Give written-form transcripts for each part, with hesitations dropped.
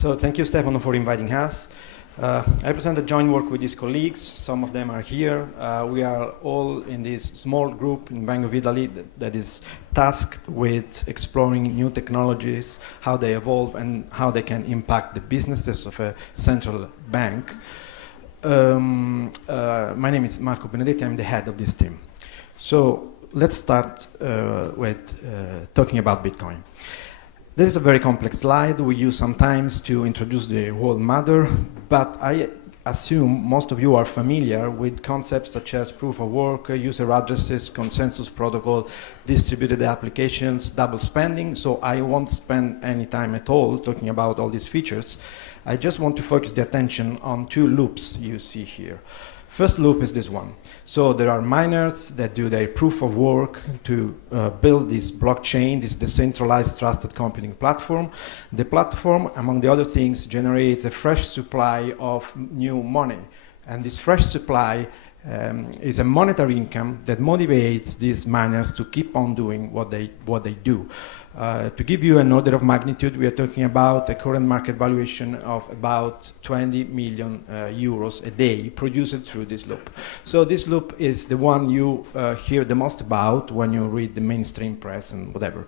So thank you, Stefano, for inviting us. I present a joint work with these colleagues. Some of them are here. We are all in this small group in Bank of Italy that is tasked with exploring new technologies, how they evolve, and how they can impact the businesses of a central bank. My name is Marco Benedetti. I'm the head of this team. So let's start with talking about Bitcoin. This is a very complex slide we use sometimes to introduce the whole matter, but I assume most of you are familiar with concepts such as proof of work, user addresses, consensus protocol, distributed applications, double spending, so I won't spend any time at all talking about all these features. I just want to focus the attention on two loops you see here. First loop is this one. So there are miners that do their proof of work to build this blockchain, this decentralized trusted computing platform. The platform, among the other things, generates a fresh supply of new money. And this fresh supply is a monetary income that motivates these miners to keep on doing what they do. To give you an order of magnitude, we are talking about a current market valuation of about 20 million euros a day produced through this loop. So this loop is the one you hear the most about when you read the mainstream press and whatever.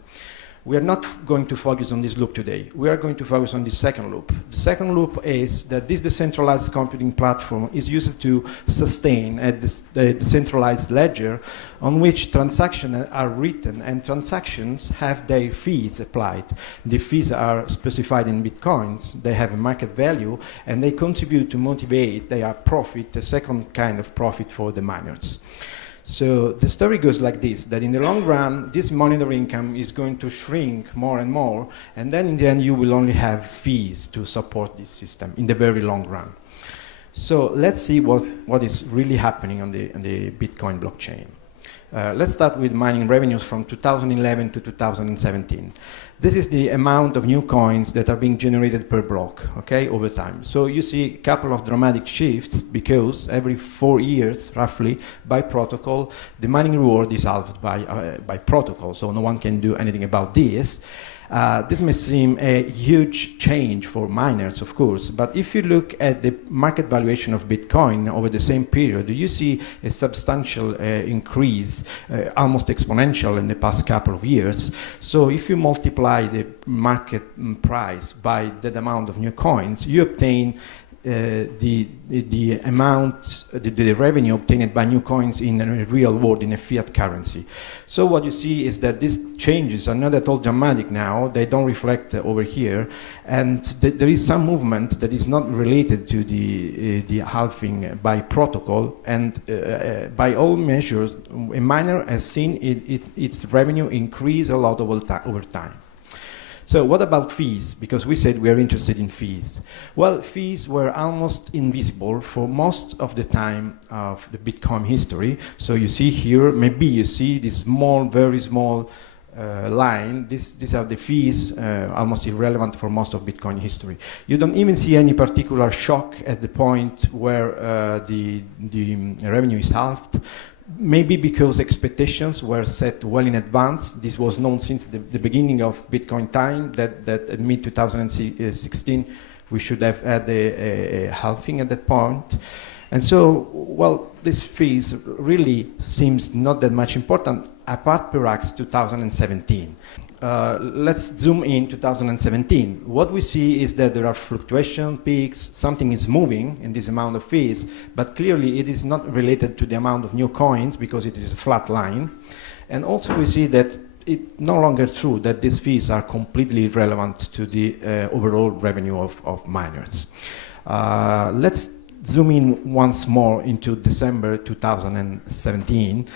We are not going to focus on this loop today. We are going to focus on the second loop. The second loop is that this decentralized computing platform is used to sustain a decentralized ledger on which transactions are written, and transactions have their fees applied. The fees are specified in bitcoins. They have a market value, and they contribute to motivate their profit, a second kind of profit for the miners. So the story goes like this, that in the long run, this monetary income is going to shrink more and more, and then in the end, you will only have fees to support this system in the very long run. So let's see what is really happening on the Bitcoin blockchain. Let's start with mining revenues from 2011 to 2017. This is the amount of new coins that are being generated per block, okay, over time. So you see a couple of dramatic shifts because every 4 years, roughly, by protocol, the mining reward is halved by protocol, so no one can do anything about this. This may seem a huge change for miners, of course, but if you look at the market valuation of Bitcoin over the same period, you see a substantial increase, almost exponential in the past couple of years. So if you multiply the market price by that amount of new coins, you obtain the amount, the revenue obtained by new coins in a real world, in a fiat currency. So what you see is that these changes are not at all dramatic now. They don't reflect over here, and there is some movement that is not related to the halving by protocol, and by all measures, a miner has seen its revenue increase a lot over time. So what about fees? Because we said we are interested in fees. Well, fees were almost invisible for most of the time of the Bitcoin history. So you see here, maybe you see this small, very small line. These are the fees, almost irrelevant for most of Bitcoin history. You don't even see any particular shock at the point where the revenue is halved. Maybe because expectations were set well in advance. This was known since the beginning of Bitcoin time, that at mid-2016 we should have had a halving at that point. And so, well, this fees really seems not that much important, apart perhaps 2017. Let's zoom in 2017. What we see is that there are fluctuation peaks, something is moving in this amount of fees, but clearly it is not related to the amount of new coins because it is a flat line. And also we see that it's no longer true that these fees are completely irrelevant to the overall revenue of miners. Let's zoom in once more into December 2017.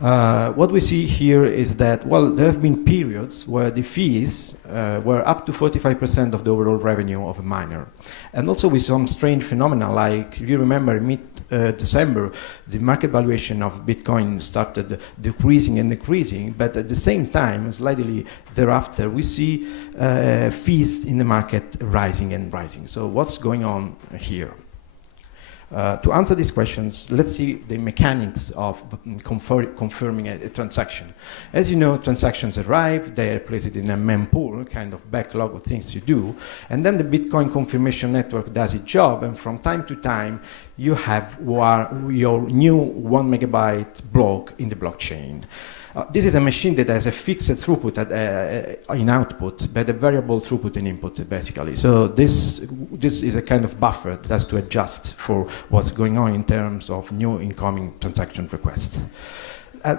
What we see here is that, well, there have been periods where the fees were up to 45% of the overall revenue of a miner. And also with some strange phenomena, like, if you remember, mid-December, the market valuation of Bitcoin started decreasing and decreasing, but at the same time, slightly thereafter, we see fees in the market rising and rising. So what's going on here? To answer these questions, let's see the mechanics of confirming a transaction. As you know, transactions arrive, they are placed in a mempool, kind of backlog of things to do, and then the Bitcoin confirmation network does its job, and from time to time, you have your new 1 megabyte block in the blockchain. This is a machine that has a fixed throughput in output, but a variable throughput in input, basically. So this is a kind of buffer that has to adjust for what's going on in terms of new incoming transaction requests.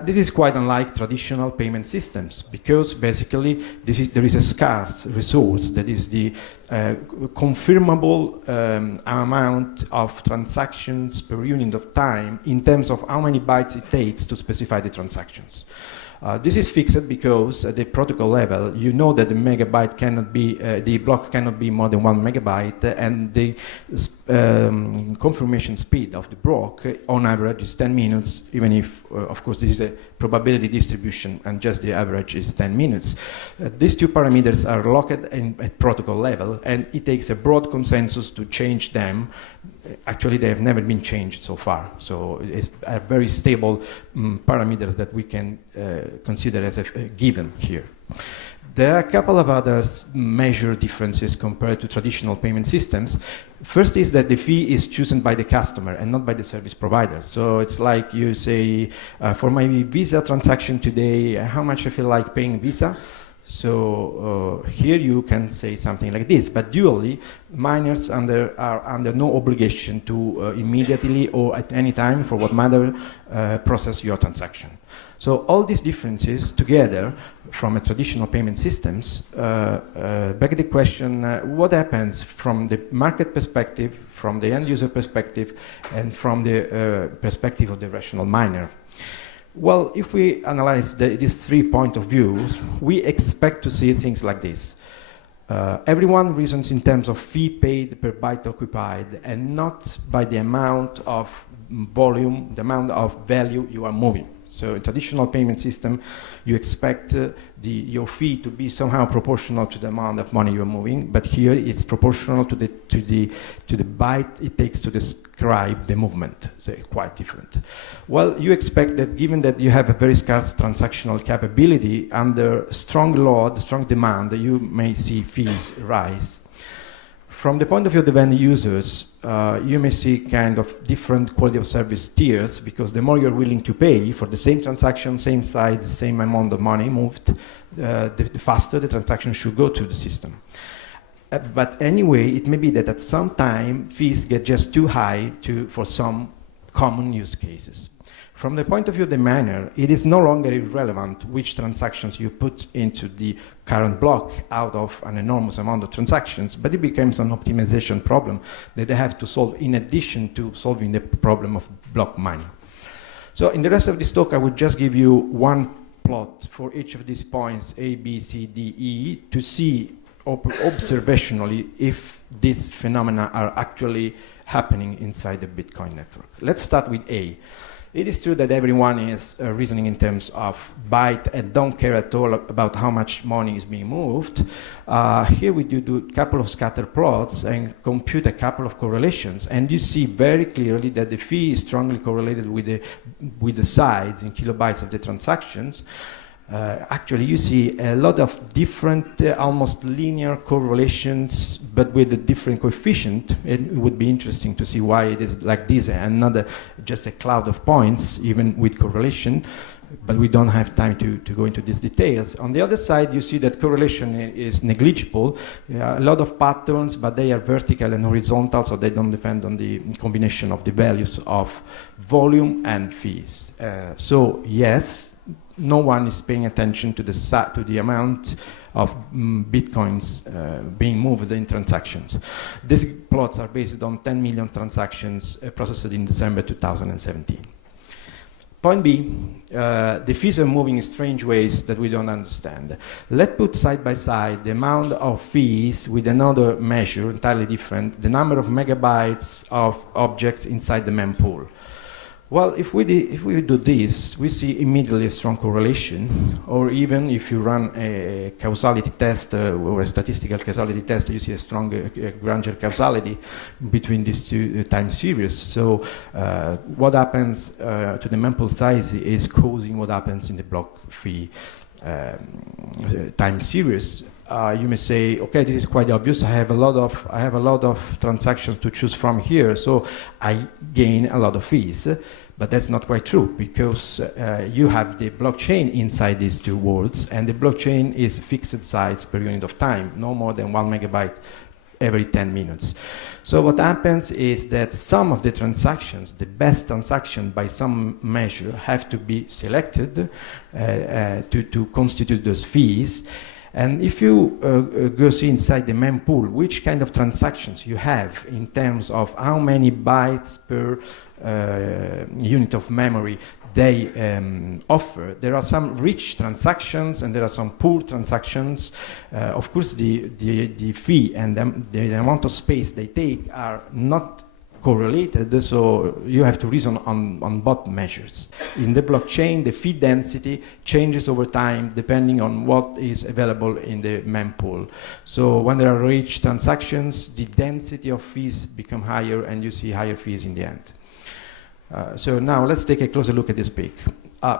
This is quite unlike traditional payment systems, because basically there is a scarce resource that is the confirmable amount of transactions per unit of time in terms of how many bytes it takes to specify the transactions. This is fixed because at the protocol level, you know that the megabyte cannot be, the block cannot be more than 1 megabyte, and the confirmation speed of the block on average is 10 minutes, even if, of course, this is a probability distribution and just the average is 10 minutes. These two parameters are locked at protocol level, and it takes a broad consensus to change them. Actually, they have never been changed so far, so it's a very stable parameters that we can consider as a given here. There are a couple of other major differences compared to traditional payment systems. First is that the fee is chosen by the customer and not by the service provider. So it's like you say, for my Visa transaction today, how much I feel like paying Visa? So here you can say something like this, but dually, miners are under no obligation to immediately or at any time, for what matter, process your transaction. So all these differences together from a traditional payment systems beg the question, what happens from the market perspective, from the end user perspective, and from the perspective of the rational miner? Well, if we analyze these 3 points of view, we expect to see things like this. Everyone reasons in terms of fee paid per byte occupied and not by the amount of volume, the amount of value you are moving. So in traditional payment system, you expect your fee to be somehow proportional to the amount of money you're moving, but here it's proportional to the byte it takes to describe the movement. So quite different. Well, you expect that given that you have a very scarce transactional capability, under strong load, strong demand, you may see fees rise. From the point of view of the end users, you may see kind of different quality of service tiers, because the more you're willing to pay for the same transaction, same size, same amount of money moved, the faster the transaction should go to the system. But anyway, it may be that at some time fees get just too high for some common use cases. From the point of view of the miner, it is no longer irrelevant which transactions you put into the current block out of an enormous amount of transactions, but it becomes an optimization problem that they have to solve in addition to solving the problem of block mining. So in the rest of this talk, I would just give you one plot for each of these points, A, B, C, D, E, to see observationally if these phenomena are actually happening inside the Bitcoin network. Let's start with A. It is true that everyone is reasoning in terms of byte and don't care at all about how much money is being moved. Here we do a couple of scatter plots and compute a couple of correlations, and you see very clearly that the fee is strongly correlated with the size in kilobytes of the transactions. Actually, you see a lot of different, almost linear correlations, but with a different coefficient. It would be interesting to see why it is like this and not just a cloud of points, even with correlation, but we don't have time to go into these details. On the other side, you see that correlation is negligible. A lot of patterns, but they are vertical and horizontal, so they don't depend on the combination of the values of volume and fees. So yes, no one is paying attention to the amount of bitcoins being moved in transactions. These plots are based on 10 million transactions processed in December 2017. Point B, the fees are moving in strange ways that we don't understand. Let's put side by side the amount of fees with another measure, entirely different, the number of megabytes of objects inside the mempool. Well, if we do this, we see immediately a strong correlation, or even if you run a causality test or a statistical causality test, you see a strong Granger causality between these two time series. So what happens to the mempool size is causing what happens in the block phi time series. You may say, okay, this is quite obvious. I have a lot of transactions to choose from here, so I gain a lot of fees. But that's not quite true, because you have the blockchain inside these two worlds, and the blockchain is fixed size per unit of time, no more than 1 megabyte every 10 minutes. So what happens is that some of the transactions, the best transaction by some measure, have to be selected to constitute those fees. And if you go see inside the mempool which kind of transactions you have in terms of how many bytes per unit of memory they offer, there are some rich transactions and there are some poor transactions. Of course, the fee and the amount of space they take are not correlated, so you have to reason on both measures. In the blockchain, the fee density changes over time depending on what is available in the mempool. So when there are rich transactions, the density of fees become higher and you see higher fees in the end. So now let's take a closer look at this peak.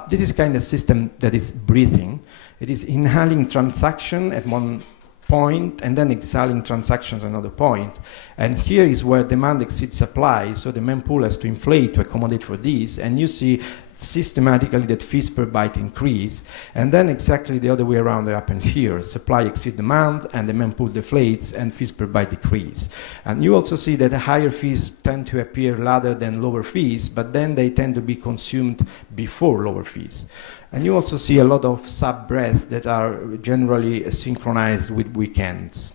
This is kind of system that is breathing. It is inhaling transaction at one point and then exhaling transactions at another point. And here is where demand exceeds supply, so the mempool has to inflate to accommodate for this, and you see systematically that fees per byte increase, and then exactly the other way around happens here. Supply exceeds demand, and the mempool deflates, and fees per byte decrease. And you also see that the higher fees tend to appear rather than lower fees, but then they tend to be consumed before lower fees. And you also see a lot of sub-breaths that are generally synchronized with weekends.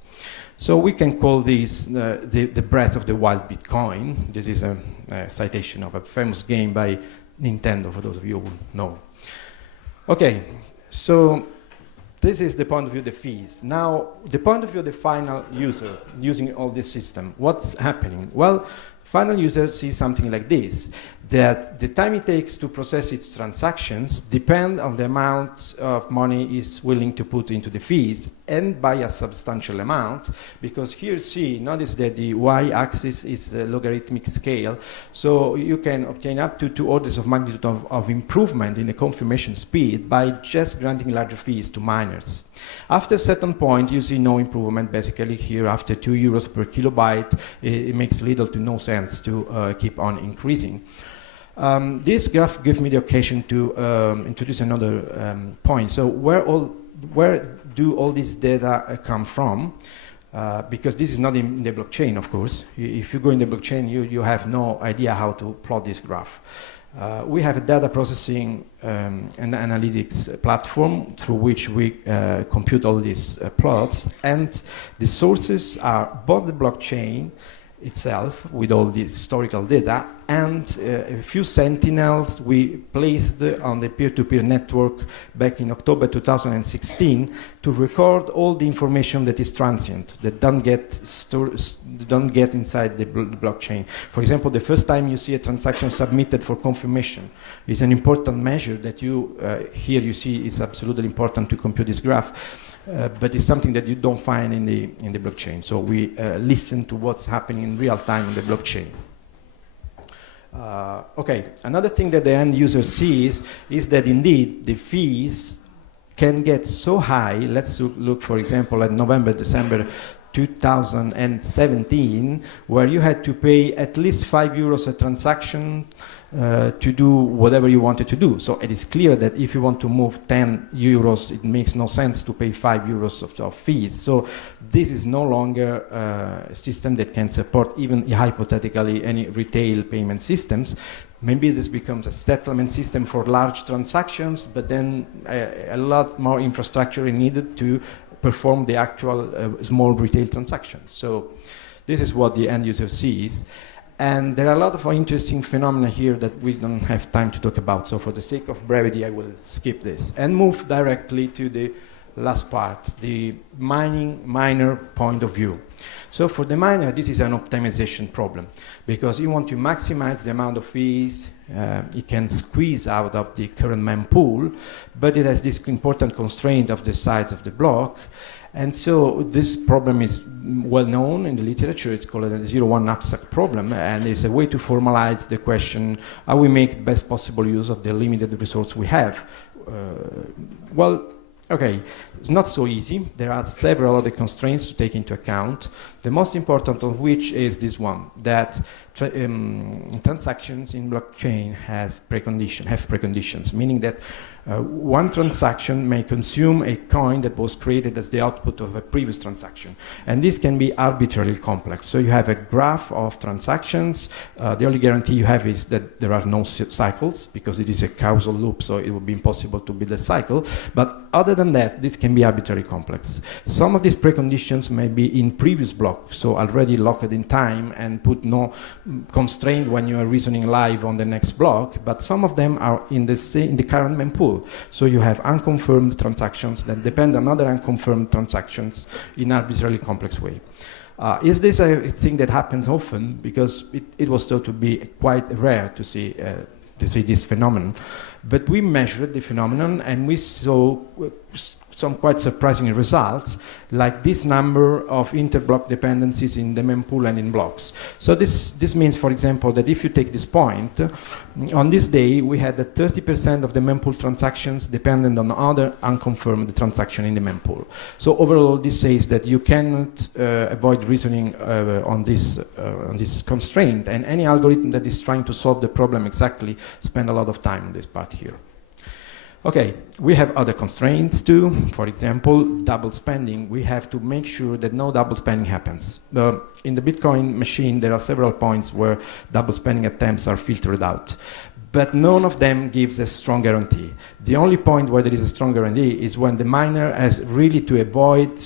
So we can call this the breath of the wild Bitcoin. This is a citation of a famous game by Nintendo, for those of you who know. Okay, so this is the point of view of the fees. Now, the point of view of the final user using all this system, what's happening? Well, final user sees something like this, that the time it takes to process its transactions depend on the amount of money it's willing to put into the fees, and by a substantial amount, because here you see, notice that the y-axis is a logarithmic scale, so you can obtain up to 2 orders of magnitude of improvement in the confirmation speed by just granting larger fees to miners. After a certain point, you see no improvement. Basically here, after 2 euros per kilobyte, it makes little to no sense to keep on increasing. This graph gives me the occasion to introduce another point. So where do all this data come from? Because this is not in the blockchain, of course. If you go in the blockchain, you have no idea how to plot this graph. We have a data processing and analytics platform through which we compute all these plots, and the sources are both the blockchain itself with all the historical data and a few sentinels we placed on the peer-to-peer network back in October 2016 to record all the information that is transient, that don't get inside the blockchain. For example, the first time you see a transaction submitted for confirmation is an important measure that you here you see is absolutely important to compute this graph. But it's something that you don't find in the blockchain. So we listen to what's happening in real time in the blockchain. Okay, another thing that the end user sees is that indeed the fees can get so high. Let's look, for example, at November, December 2017, where you had to pay at least 5 euros a transaction to do whatever you wanted to do. So it is clear that if you want to move 10 euros, it makes no sense to pay 5 euros of fees. So this is no longer a system that can support even hypothetically any retail payment systems. Maybe this becomes a settlement system for large transactions, but then a lot more infrastructure is needed to perform the actual small retail transactions. So this is what the end user sees. And there are a lot of interesting phenomena here that we don't have time to talk about. So for the sake of brevity, I will skip this and move directly to the last part, the miner point of view. So for the miner, this is an optimization problem, because you want to maximize the amount of fees it can squeeze out of the current mempool, but it has this important constraint of the size of the block. And so this problem is well known in the literature. It's called a 0-1 knapsack problem, and it's a way to formalize the question, how we make best possible use of the limited resource we have. Well, okay, it's not so easy. There are several other constraints to take into account, the most important of which is this one, that transactions in blockchain have preconditions, meaning that one transaction may consume a coin that was created as the output of a previous transaction. And this can be arbitrarily complex. So you have a graph of transactions. The only guarantee you have is that there are no cycles, because it is a causal loop, so it would be impossible to build a cycle. But other than that, this can be arbitrarily complex. Some of these preconditions may be in previous blocks, so already locked in time and put no constraint when you are reasoning live on the next block, but some of them are in the current mempool. So you have unconfirmed transactions that depend on other unconfirmed transactions in an arbitrarily complex way. Is this a thing that happens often? Because it was thought to be quite rare to see this phenomenon. But we measured the phenomenon and we saw some quite surprising results, like this number of interblock dependencies in the mempool and in blocks. So this means, for example, that if you take this point, on this day we had that 30% of the mempool transactions dependent on other unconfirmed transaction in the mempool. So overall, this says that you cannot avoid reasoning on this constraint, and any algorithm that is trying to solve the problem exactly spend a lot of time on this part here. Okay, we have other constraints too. For example, double spending. We have to make sure that no double spending happens. In the Bitcoin machine, there are several points where double spending attempts are filtered out, but none of them gives a strong guarantee. The only point where there is a strong guarantee is when the miner has really to avoid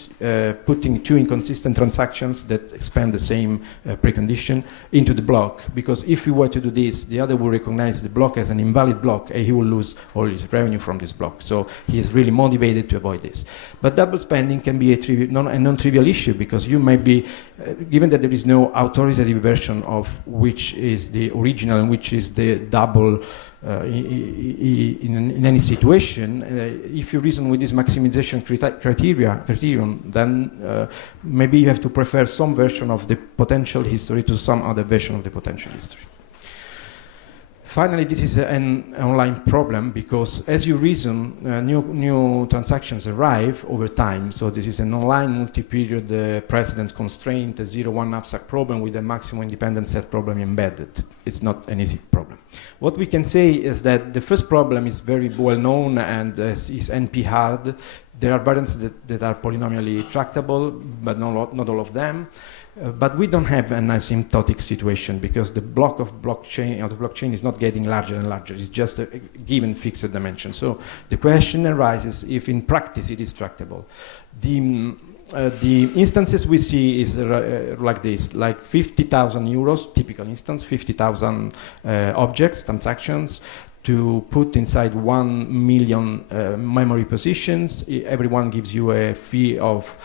putting two inconsistent transactions that expand the same precondition into the block, because if he were to do this, the other will recognize the block as an invalid block and he will lose all his revenue from this block. So he is really motivated to avoid this. But double spending can be a non-trivial issue, because you might be, given that there is no authoritative version of which is the original and which is the double in any situation, if you reason with this maximization criterion, then maybe you have to prefer some version of the potential history to some other version of the potential history. Finally, this is an online problem, because as you reason, new transactions arrive over time. So this is an online multi-period precedence constraint, a 0-1 knapsack problem with a maximum independent set problem embedded. It's not an easy problem. What we can say is that the first problem is very well known and is NP-hard. There are variants that are polynomially tractable, but not all of them. But we don't have an asymptotic situation, because the block of blockchain is not getting larger and larger. It's just a given fixed dimension. So the question arises if in practice it is tractable. The instances we see is like this, like 50,000 euros, typical instance, 50,000 objects, transactions, to put inside 1 million memory positions. Everyone gives you a fee of,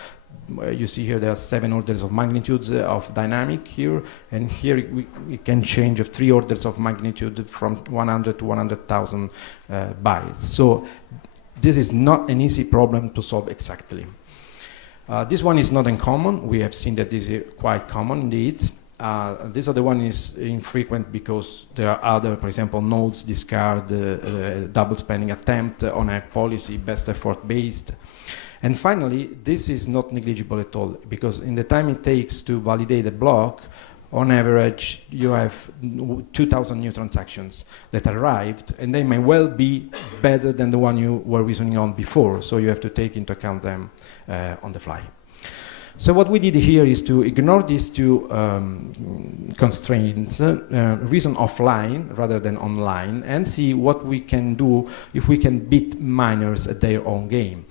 you see here there are 7 orders of magnitudes of dynamic here, and here we can change of 3 orders of magnitude from 100 to 100,000 bytes. So this is not an easy problem to solve exactly. This one is not uncommon. We have seen that this is quite common indeed. This other one is infrequent because there are other, for example, nodes discard double spending attempt on a policy best effort based. And finally, this is not negligible at all, because in the time it takes to validate a block, on average, you have 2,000 new transactions that arrived, and they may well be better than the one you were reasoning on before, so you have to take into account them on the fly. So what we did here is to ignore these two constraints, reason offline rather than online, and see what we can do if we can beat miners at their own game.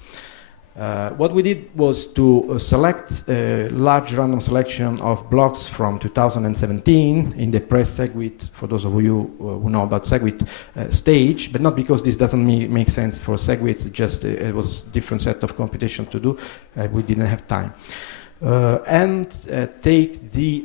What we did was to select a large random selection of blocks from 2017 in the pre-SegWit, for those of you who know about SegWit stage, but not because this doesn't make sense for SegWit, just it was a different set of computation to do. We didn't have time. and take the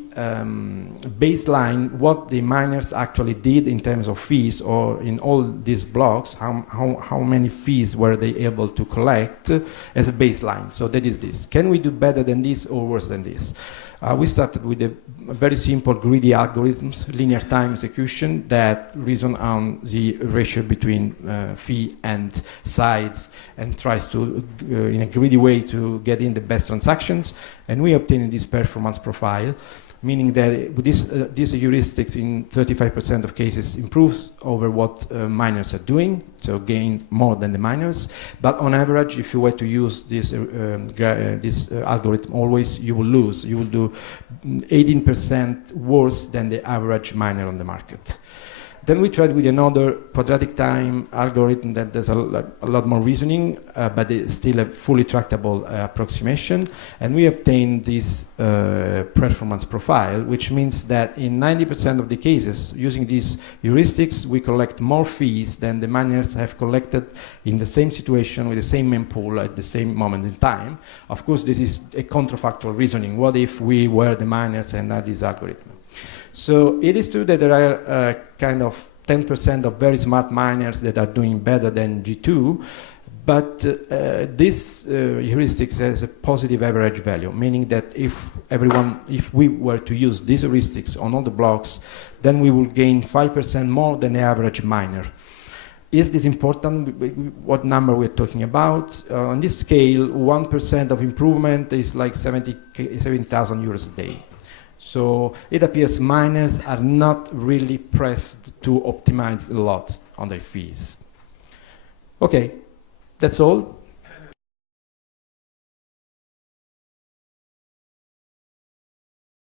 baseline, what the miners actually did in terms of fees, or in all these blocks, how many fees were they able to collect as a baseline. So that is this. Can we do better than this or worse than this? We started with a very simple greedy algorithms, linear time execution, that reason on the ratio between fee and size, and tries to, in a greedy way, to get in the best transactions. And we obtained this performance profile, meaning that these heuristics in 35% of cases improves over what miners are doing, so gain more than the miners. But on average, if you were to use this algorithm always, you will lose. You will do 18% worse than the average miner on the market. Then we tried with another quadratic time algorithm that does a lot more reasoning, but it's still a fully tractable approximation. And we obtained this performance profile, which means that in 90% of the cases, using these heuristics, we collect more fees than the miners have collected in the same situation with the same mempool at the same moment in time. Of course, this is a counterfactual reasoning. What if we were the miners and not this algorithm? So it is true that there are kind of 10% of very smart miners that are doing better than G2, but this heuristics has a positive average value, meaning that if we were to use these heuristics on all the blocks, then we will gain 5% more than the average miner. Is this important? What number we're talking about? On this scale, 1% of improvement is like 70,000 euros a day. So it appears miners are not really pressed to optimize a lot on their fees. Okay, that's all.